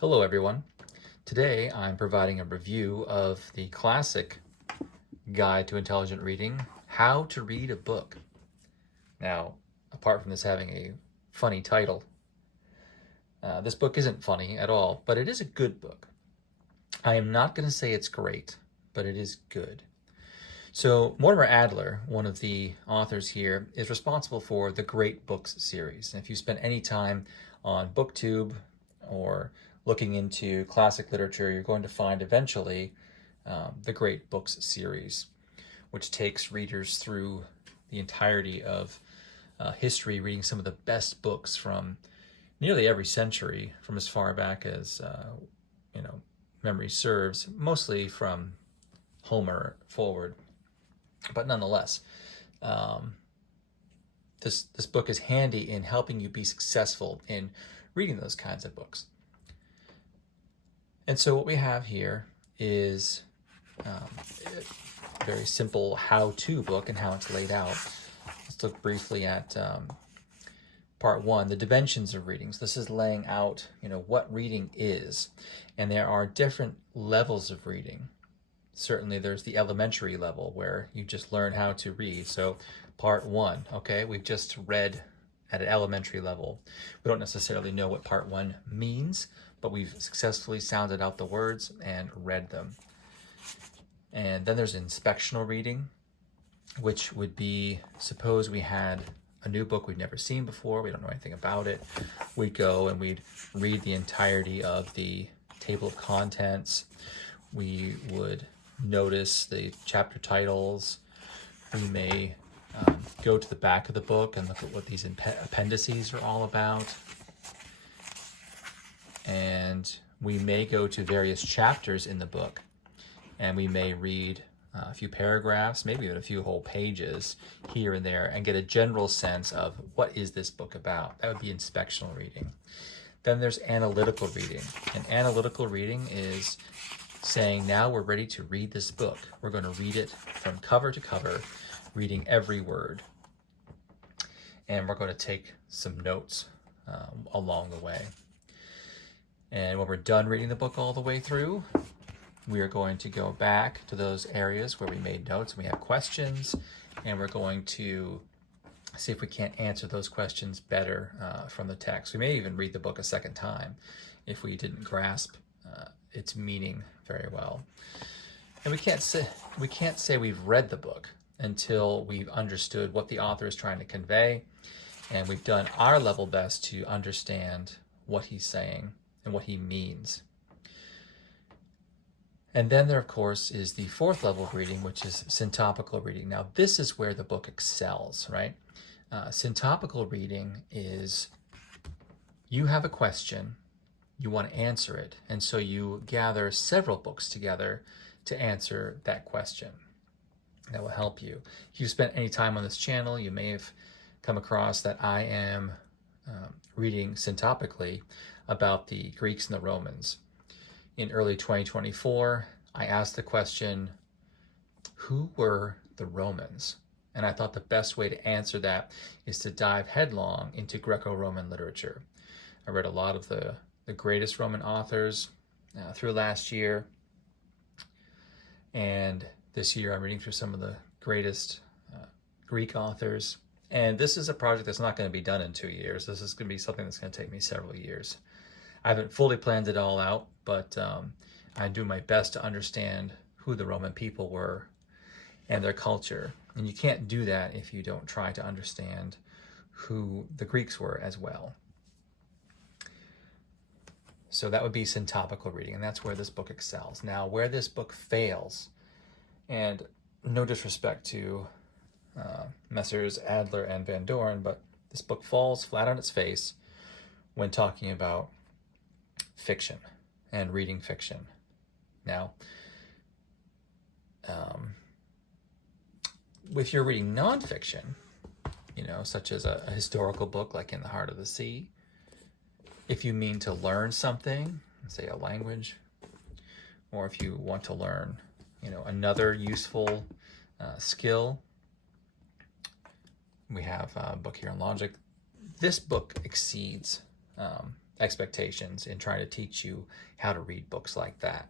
Hello everyone. Today I'm providing a review of the classic Guide to Intelligent Reading, How to Read a Book. Now, apart from this having a funny title, this book isn't funny at all, but it is a good book. I am not going to say it's great, but it is good. So Mortimer Adler, one of the authors here, is responsible for the Great Books series. And if you spend any time on booktube or looking into classic literature, you're going to find eventually the Great Books series, which takes readers through the entirety of history, reading some of the best books from nearly every century, from as far back as memory serves, mostly from Homer forward. But nonetheless, this book is handy in helping you be successful in reading those kinds of books. And so what we have here is a very simple how-to book and how it's laid out. Let's look briefly at part one, the dimensions of reading. So this is laying out, what reading is. And there are different levels of reading. Certainly there's the elementary level where you just learn how to read. So part one, okay, we've just read at an elementary level. We don't necessarily know what part one means, but we've successfully sounded out the words and read them. And then there's inspectional reading, which would be, suppose we had a new book we've never seen before, we don't know anything about it. We'd go and we'd read the entirety of the table of contents. We would notice the chapter titles. We may go to the back of the book and look at what these appendices are all about. And we may go to various chapters in the book, and we may read a few paragraphs, maybe even a few whole pages here and there, and get a general sense of what is this book about. That would be inspectional reading. Then there's analytical reading. And analytical reading is saying, now we're ready to read this book. We're going to read it from cover to cover, reading every word. And we're going to take some notes along the way. And when we're done reading the book all the way through, we are going to go back to those areas where we made notes and we have questions, and we're going to see if we can't answer those questions better from the text. We may even read the book a second time if we didn't grasp its meaning very well. And we can't say we've read the book until we've understood what the author is trying to convey, and we've done our level best to understand what he's saying and what he means. And then there, of course, is the fourth level of reading, which is syntopical reading. Now, this is where the book excels, right? Syntopical reading is you have a question, you want to answer it, and so you gather several books together to answer that question. That will help you. If you've spent any time on this channel, you may have come across that I am reading syntopically about the Greeks and the Romans. In early 2024, I asked the question, who were the Romans? And I thought the best way to answer that is to dive headlong into Greco-Roman literature. I read a lot of the greatest Roman authors through last year. And this year I'm reading through some of the greatest Greek authors. And this is a project that's not going to be done in 2 years. This is going to be something that's going to take me several years. I haven't fully planned it all out, but I do my best to understand who the Roman people were and their culture. And you can't do that if you don't try to understand who the Greeks were as well. So that would be syntopical reading, and that's where this book excels. Now, where this book fails, and no disrespect to Messrs. Adler and Van Doren, but this book falls flat on its face when talking about fiction and reading fiction. Now, if you're reading nonfiction, such as a historical book like In the Heart of the Sea, if you mean to learn something, say a language, or if you want to learn, another useful skill, we have a book here on logic. This book exceeds expectations in trying to teach you how to read books like that.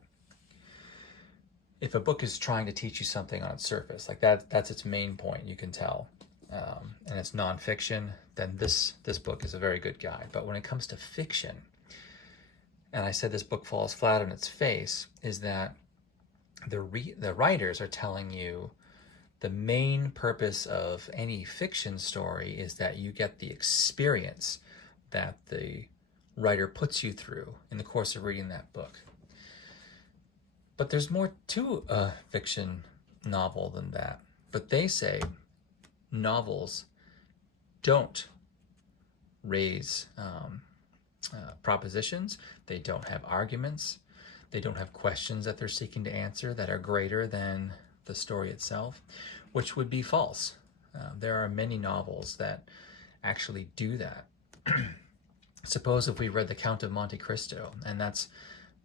If a book is trying to teach you something on its surface, like that's its main point, you can tell, and it's nonfiction, then this book is a very good guide. But when it comes to fiction, and I said this book falls flat on its face, is that the writers are telling you the main purpose of any fiction story is that you get the experience that the writer puts you through in the course of reading that book. But there's more to a fiction novel than that. But they say novels don't raise propositions. They don't have arguments. They don't have questions that they're seeking to answer that are greater than the story itself, which would be false. There are many novels that actually do that. Suppose if we read The Count of Monte Cristo, and that's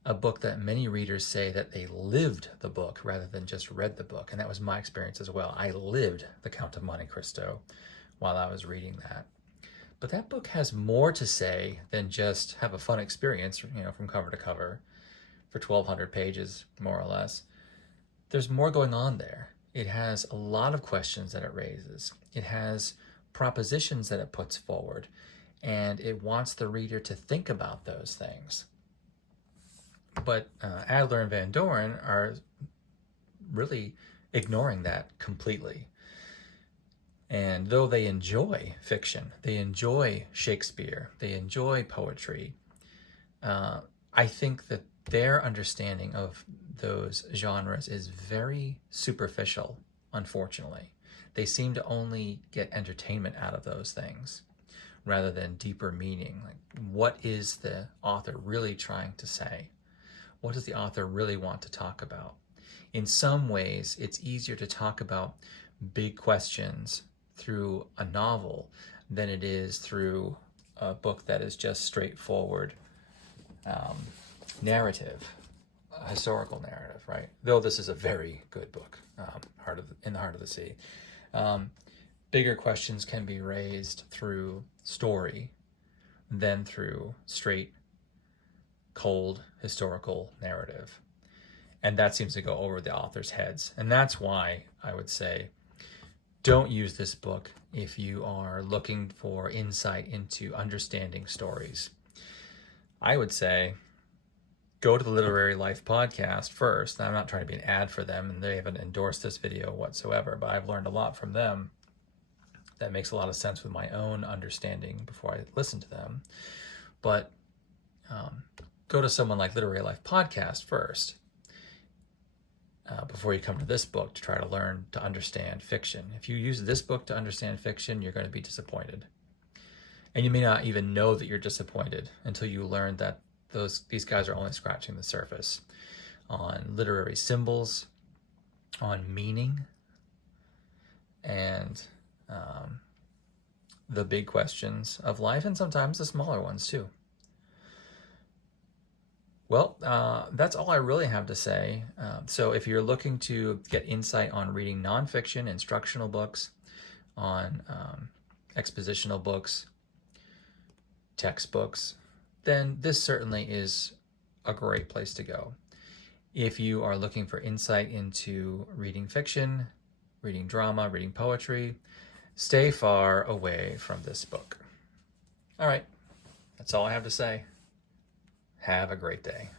a book that many readers say that they lived the book rather than just read the book. And that was my experience as well. I lived The Count of Monte Cristo while I was reading that. But that book has more to say than just have a fun experience, from cover to cover for 1,200 pages, more or less. There's more going on there. It has a lot of questions that it raises. It has propositions that it puts forward, and it wants the reader to think about those things. But Adler and Van Doren are really ignoring that completely. And though they enjoy fiction, they enjoy Shakespeare, they enjoy poetry, I think that their understanding of those genres is very superficial, unfortunately. They seem to only get entertainment out of those things rather than deeper meaning. Like, what is the author really trying to say? What does the author really want to talk about? In some ways, it's easier to talk about big questions through a novel than it is through a book that is just straightforward narrative, a historical narrative, right? Though this is a very good book, In the Heart of the Sea. Bigger questions can be raised through story than through straight, cold, historical narrative. And that seems to go over the author's heads. And that's why I would say, don't use this book if you are looking for insight into understanding stories. I would say, go to the Literary Life podcast first. Now, I'm not trying to be an ad for them, and they haven't endorsed this video whatsoever, but I've learned a lot from them that makes a lot of sense with my own understanding before I listen to them. But go to someone like Literary Life podcast first before you come to this book to try to learn to understand fiction. If you use this book to understand fiction, you're going to be disappointed. And you may not even know that you're disappointed until you learn that these guys are only scratching the surface on literary symbols, on meaning, and the big questions of life, and sometimes the smaller ones too. Well, that's all I really have to say. So if you're looking to get insight on reading nonfiction, instructional books, on expositional books, textbooks, then this certainly is a great place to go. If you are looking for insight into reading fiction, reading drama, reading poetry, stay far away from this book. All right, that's all I have to say. Have a great day.